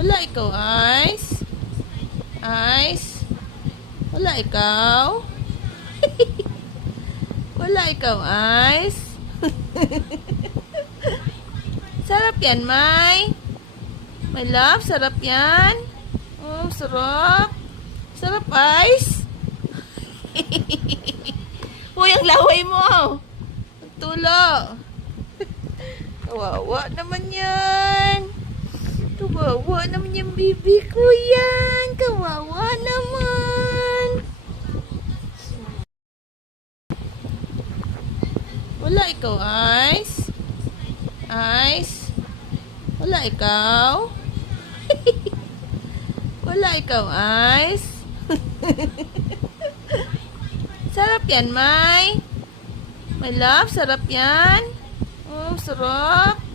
Wala ikaw, Ice. Ice. Wala ikaw. Wala ikaw, Ice. Sarap yan, May. My love, sarap yan. Oh, sarap. Sarap, Ice. Uy, ang laway mo. Tulo. Kawawa naman yan. Kawawa naman yung baby ko yan. Kawawa naman. Wala ikaw, Ice. Ice. Wala ikaw. Wala ikaw, Ice. Sarap yan, May. My love, sarap yan. Oh, sarap.